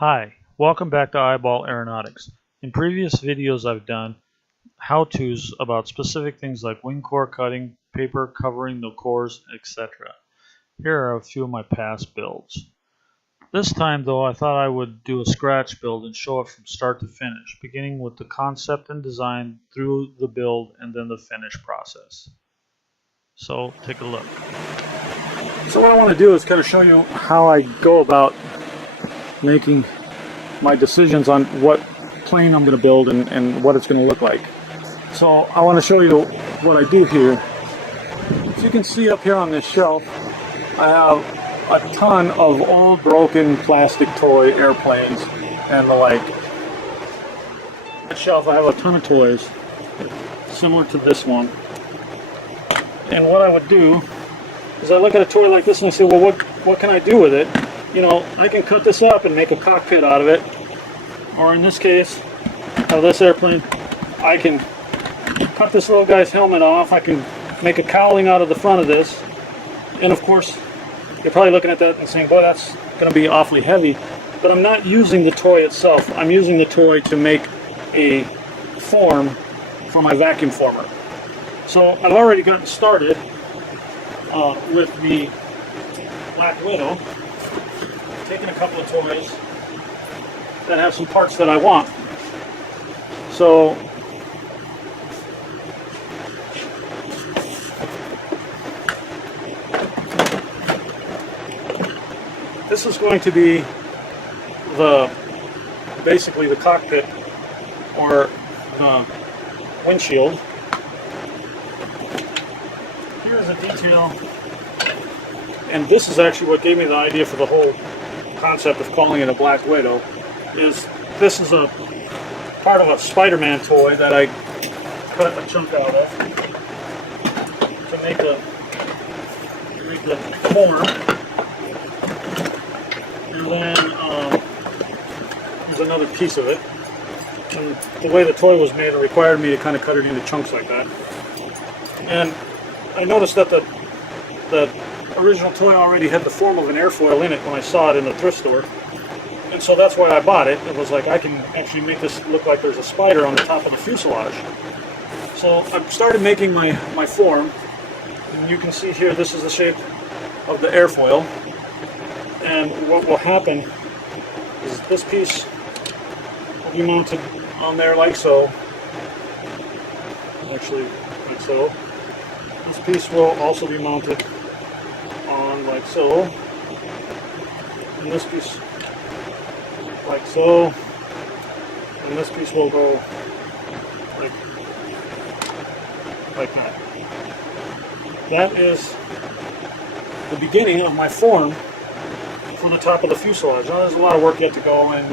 Hi, welcome back to Eyeball Aeronautics. In previous videos I've done how-tos about specific things like wing core cutting, paper covering the cores, etc. Here are a few of my past builds. This time though I thought I would do a scratch build and show it from start to finish, beginning with the concept and design through the build and then the finish process. So take a look. So what I want to do is kind of show you how I go about making my decisions on what plane I'm going to build and what it's going to look like. So I want to show you what I do here. As you can see up here on this shelf, I have a ton of old broken plastic toy airplanes and the like. On this shelf I have a ton of toys similar to this one. And what I would do is I look at a toy like this and I say, well, what can I do with it? You know, I can cut this up and make a cockpit out of it. Or in this case, of this airplane, I can cut this little guy's helmet off. I can make a cowling out of the front of this. And of course, you're probably looking at that and saying, boy, that's going to be awfully heavy. But I'm not using the toy itself. I'm using the toy to make a form for my vacuum former. So I've already gotten started with the Black Widow, taking a couple of toys that have some parts that I want. So this is going to be basically the cockpit or the windshield. Here's a detail, and this is actually what gave me the idea for the whole concept of calling it a Black Widow. This is a part of a Spider-Man toy that I cut a chunk out of to make the form, and then there's another piece of it. And the way the toy was made, it required me to kind of cut it into chunks like that. And I noticed that the original toy already had the form of an airfoil in it when I saw it in the thrift store. And so that's why I bought it. It was like, I can actually make this look like there's a spider on the top of the fuselage. So I started making my form. And you can see here, this is the shape of the airfoil. And what will happen is this piece will be mounted on there like so. Actually, like so. This piece will also be mounted on like so, and this piece like so, and this piece will go like that. That is the beginning of my form for the top of the fuselage. Now there's a lot of work yet to go in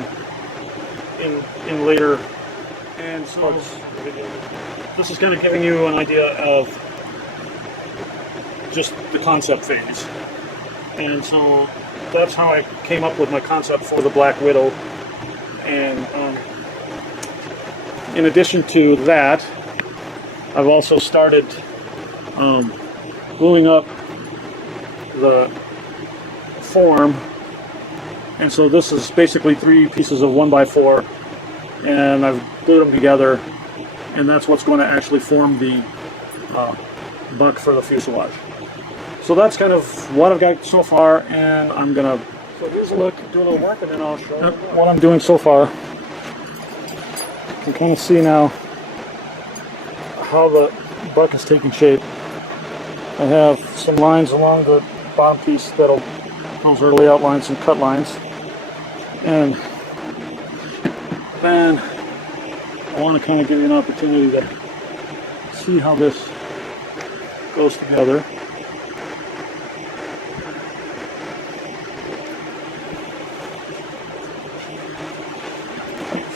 later, and so this is kind of giving you an idea of just the concept phase. And so that's how I came up with my concept for the Black Widow. And in addition to that, I've also started gluing up the form. And so this is basically 3 pieces of 1x4, and I've glued them together, and that's what's going to actually form the buck for the fuselage. So that's kind of what I've got so far, and I'm gonna here's a look, do a little work, and then I'll show you what I'm doing so far. You can kind of see now how the buck is taking shape. I have some lines along the bottom piece those are layout lines and cut lines, and then I want to kind of give you an opportunity to see how this goes together.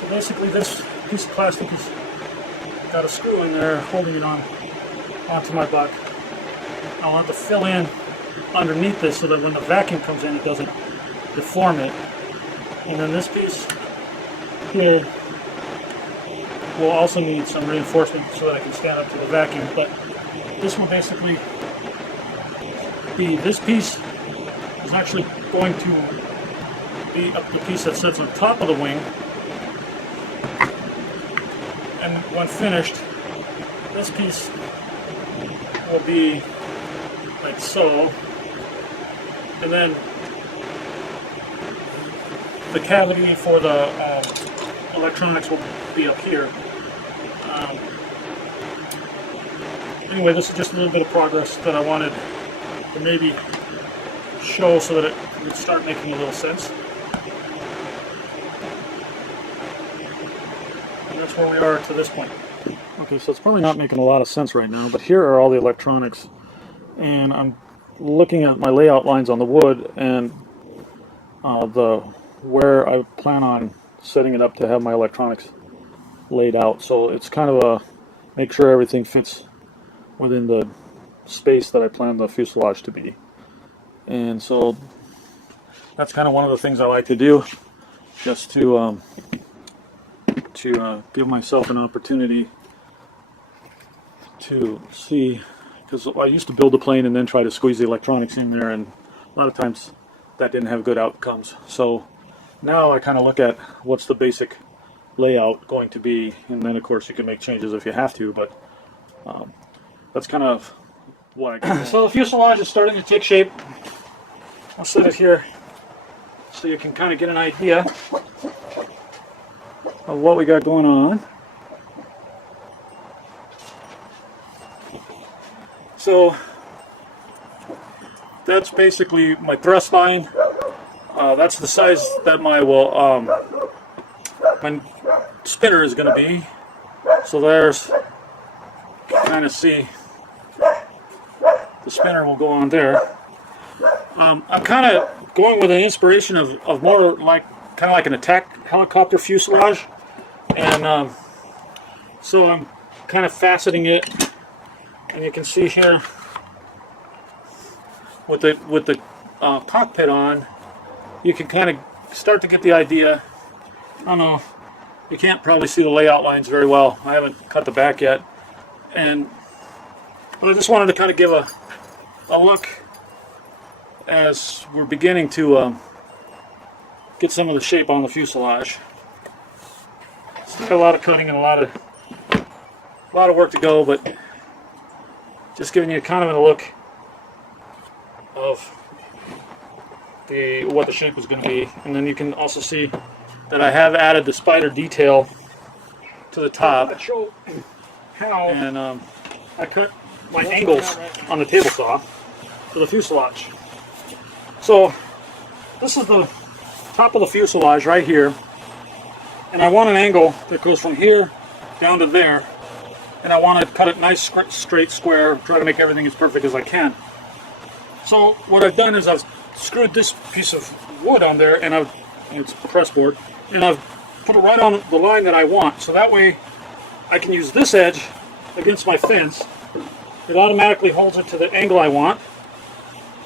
Basically, this piece of plastic has got a screw in there holding it onto my buck. I'll have to fill in underneath this so that when the vacuum comes in, it doesn't deform it. And then this piece here will also need some reinforcement so that I can stand up to the vacuum. But this will basically be, this piece is actually going to be the piece that sits on top of the wing. And when finished, this piece will be like so. And then the cavity for the electronics will be up here. Anyway, this is just a little bit of progress that I wanted to maybe show so that it would start making a little sense. And that's where we are to this point. Okay, so it's probably not making a lot of sense right now, but here are all the electronics. And I'm looking at my layout lines on the wood and where I plan on setting it up to have my electronics laid out. So it's kind of a make sure everything fits within the space that I plan the fuselage to be. And so that's kind of one of the things I like to do, just to give myself an opportunity to see, because I used to build a plane and then try to squeeze the electronics in there, and a lot of times that didn't have good outcomes. So now I kind of look at what's the basic layout going to be, and then of course you can make changes if you have to, but that's kind of what I got. So the fuselage is starting to take shape. I'll set it here so you can kind of get an idea of what we got going on. So that's basically my thrust line. That's the size that my spinner is going to be. So there's, kind of see the spinner will go on there. I'm kind of going with an inspiration of more like kind of like an attack helicopter fuselage, and so I'm kind of faceting it, and you can see here with the cockpit on, you can kind of start to get the idea. I don't know, you can't probably see the layout lines very well. I haven't cut the back yet, but I just wanted to kind of give a look as we're beginning to get some of the shape on the fuselage. Still got a lot of cutting and a lot of work to go, but just giving you kind of a look of what the shape is going to be. And then you can also see that I have added the spider detail to the top, and I cut my angles on the table saw for the fuselage. So this is the top of the fuselage right here, and I want an angle that goes from here down to there, and I want to cut it nice, straight, square, try to make everything as perfect as I can. So what I've done is I've screwed this piece of wood on there, and it's press board, and I've put it right on the line that I want, so that way I can use this edge against my fence. It automatically holds it to the angle I want,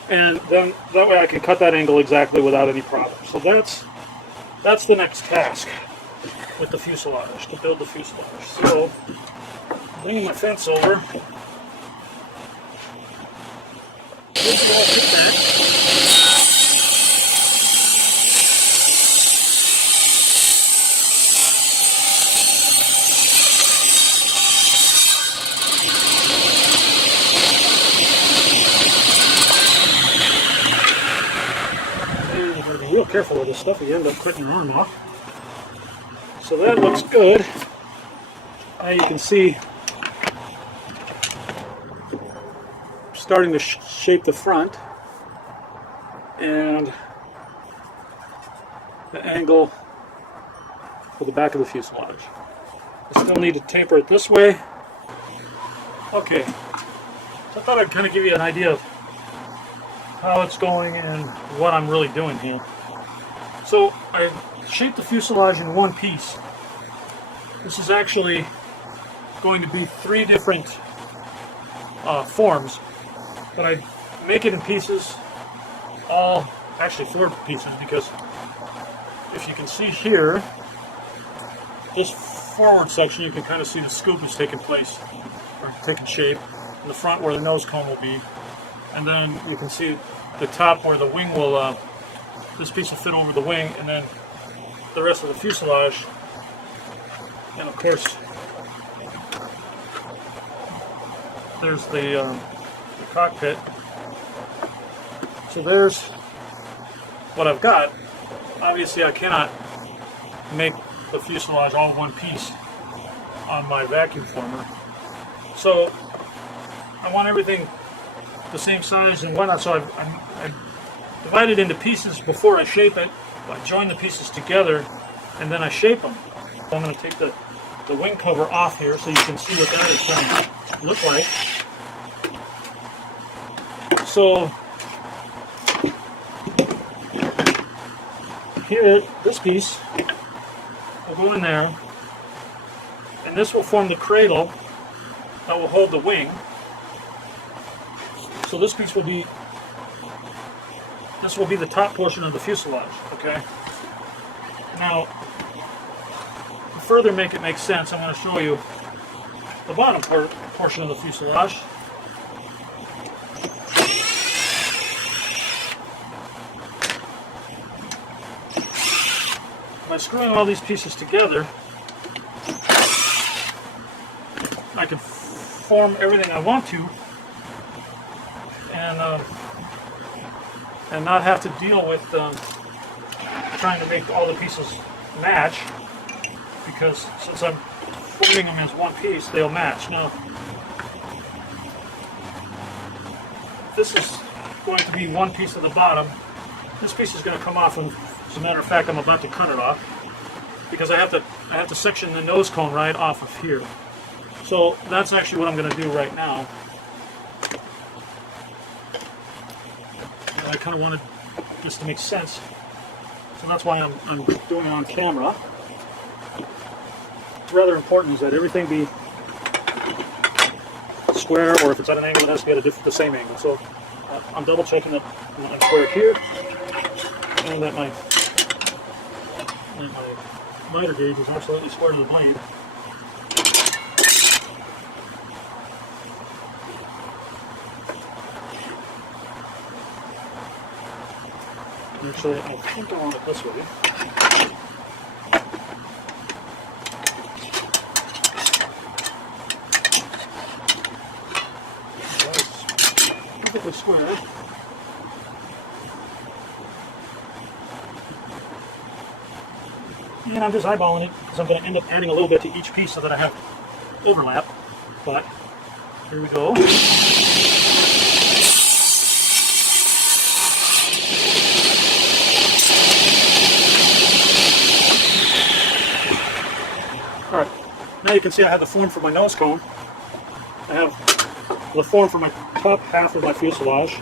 and then that way I can cut that angle exactly without any problem. So that's the next task with the fuselage, to build the fuselage. So bringing my fence over, real careful with this stuff, you end up cutting your arm off. So that looks good. Now you can see starting to shape the front and the angle for the back of the fuselage. I still need to taper it this way. Okay, so I thought I'd kind of give you an idea of how it's going and what I'm really doing here. So I shaped the fuselage in one piece. This is actually going to be 3 different forms, but I make it in pieces, actually 4 pieces, because if you can see here, this forward section, you can kind of see the scoop is taking place, or taking shape, in the front where the nose cone will be, and then you can see the top where the wing will this piece will fit over the wing, and then the rest of the fuselage, and of course there's the cockpit. So there's what I've got. Obviously I cannot make the fuselage all one piece on my vacuum former, so I want everything the same size and whatnot, so I divide it into pieces before I shape it. I join the pieces together and then I shape them. So I'm going to take the wing cover off here so you can see what that is going to look like. So here, this piece will go in there, and this will form the cradle that will hold the wing. So this piece will be the top portion of the fuselage, okay? Now, to further make it make sense, I'm going to show you the bottom portion of the fuselage. By screwing all these pieces together, I can form everything I want to, and not have to deal with trying to make all the pieces match, because since I'm forming them as one piece, they'll match. Now, this is going to be one piece of the bottom. This piece is going to come off, and as a matter of fact, I'm about to cut it off because I have to section the nose cone right off of here. So that's actually what I'm going to do right now. I kind of wanted this to make sense, so that's why I'm doing it on camera. It's rather important is that everything be square, or if it's at an angle, it has to be at the same angle. So I'm double checking that I'm square here, and that my miter gauge is absolutely square to the blade. Actually, I think I want it this way. That's perfectly square. And I'm just eyeballing it because I'm going to end up adding a little bit to each piece so that I have overlap. But here we go. Alright, now you can see I have the form for my nose cone. I have the form for my top half of my fuselage.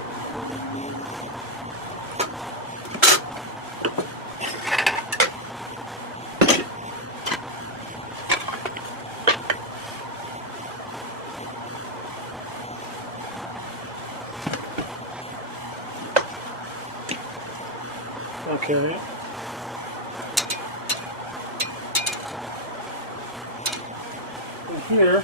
Okay. Here,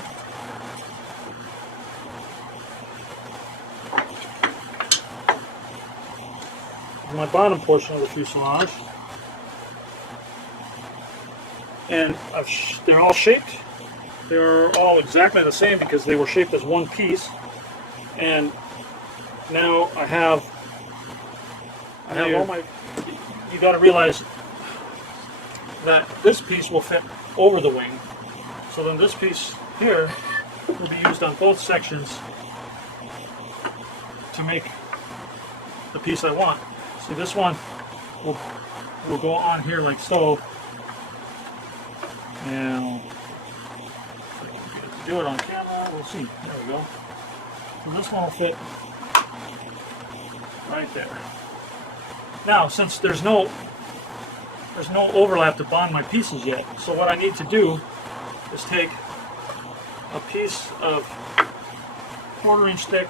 my bottom portion of the fuselage, and they're all shaped. They're all exactly the same because they were shaped as one piece. And now I have all my. You got to realize that this piece will fit over the wing. So then this piece here will be used on both sections to make the piece I want. See, this one will go on here like so. Now, if I can get it to do it on camera, we'll see. There we go. So this one will fit right there. Now, since there's no overlap to bond my pieces yet, so what I need to do is take a piece of 1/4 inch thick,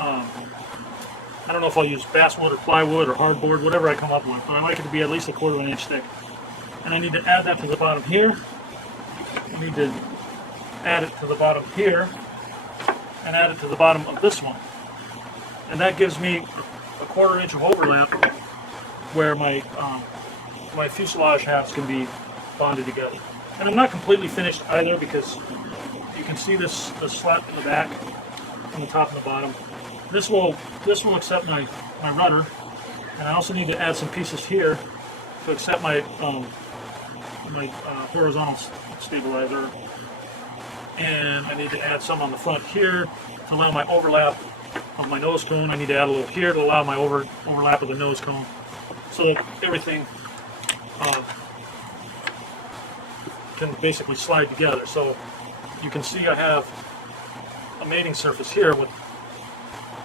I don't know if I'll use basswood or plywood or hardboard, whatever I come up with, but I like it to be at least 1/4 inch thick. And I need to add that to the bottom here. I need to add it to the bottom here, and add it to the bottom of this one. And that gives me a 1/4 inch of overlap where my fuselage halves can be bonded together. And I'm not completely finished either, because you can see this slat in the back, on the top and the bottom. This will accept my rudder, and I also need to add some pieces here to accept my horizontal stabilizer, and I need to add some on the front here to allow my overlap of my nose cone. I need to add a little here to allow my overlap of the nose cone, so that everything can basically slide together. So you can see I have a mating surface here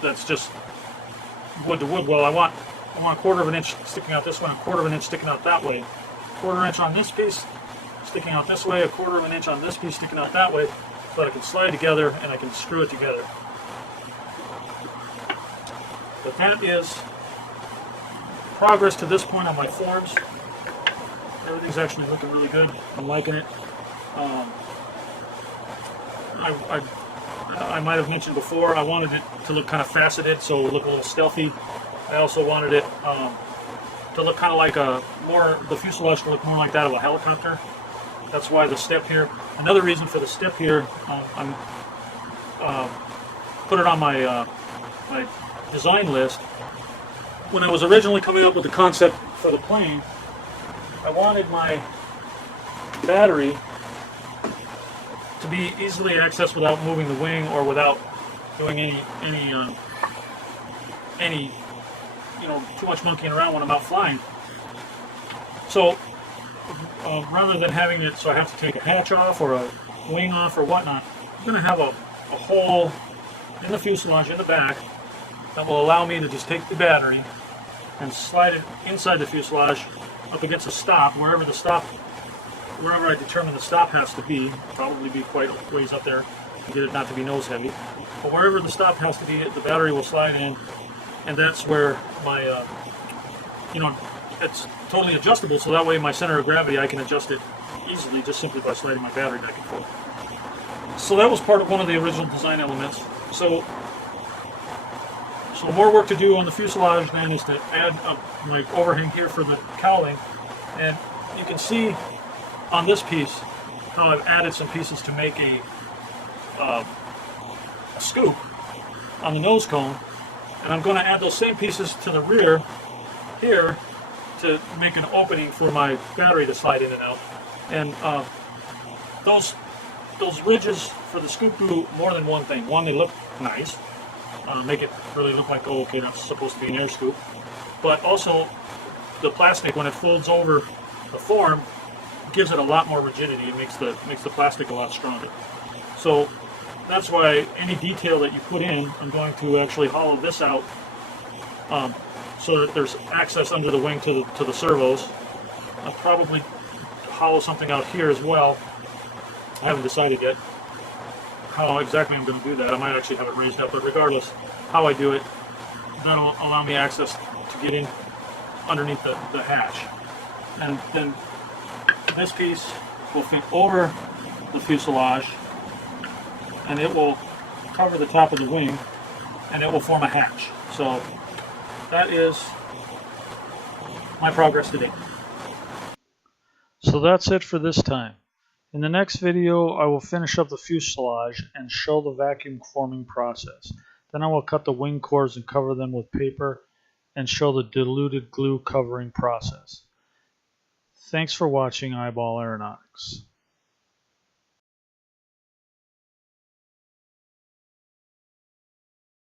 that's just wood to wood. Well, I want a 1/4 of an inch sticking out this way, and a 1/4 of an inch sticking out that way. 1/4 inch on this piece sticking out this way, a 1/4 of an inch on this piece sticking out that way, so that I can slide together and I can screw it together. But that is progress to this point on my forms. Everything's actually looking really good. I'm liking it. I might have mentioned before, I wanted it to look kind of faceted, so it would look a little stealthy. I also wanted it to look kind of like the fuselage to look more like that of a helicopter. That's why the step here. Another reason for the step here, I'm put it on my design list. When I was originally coming up with the concept for the plane, I wanted my battery to be easily accessed without moving the wing or without doing any too much monkeying around when I'm out flying. So rather than having it so I have to take a hatch off or a wing off or whatnot, I'm going to have a hole in the fuselage in the back that will allow me to just take the battery and slide it inside the fuselage up against a stop, wherever I determine the stop has to be. Probably be quite a ways up there to get it not to be nose heavy. But wherever the stop has to be, the battery will slide in, and that's where my, it's totally adjustable, so that way my center of gravity, I can adjust it easily just simply by sliding my battery back and forth. So that was one of the original design elements. So more work to do on the fuselage then is to add my overhang here for the cowling, and you can see on this piece how I've added some pieces to make a scoop on the nose cone, and I'm going to add those same pieces to the rear here to make an opening for my battery to slide in and out. And those ridges for the scoop do more than one thing. One, they look nice, make it really look like, oh, okay, that's supposed to be an air scoop. But also, the plastic, when it folds over the form, gives it a lot more rigidity. It makes the plastic a lot stronger. So that's why any detail that you put in, I'm going to actually hollow this out so that there's access under the wing to the servos. I'll probably hollow something out here as well. I haven't decided yet how exactly I'm going to do that. I might actually have it raised up, but regardless how I do it, that'll allow me access to get in underneath the hatch. And then this piece will fit over the fuselage, and it will cover the top of the wing, and it will form a hatch. So that is my progress today. So that's it for this time. In the next video, I will finish up the fuselage and show the vacuum forming process. Then I will cut the wing cores and cover them with paper and show the diluted glue covering process. Thanks for watching Eyeball Aeronautics.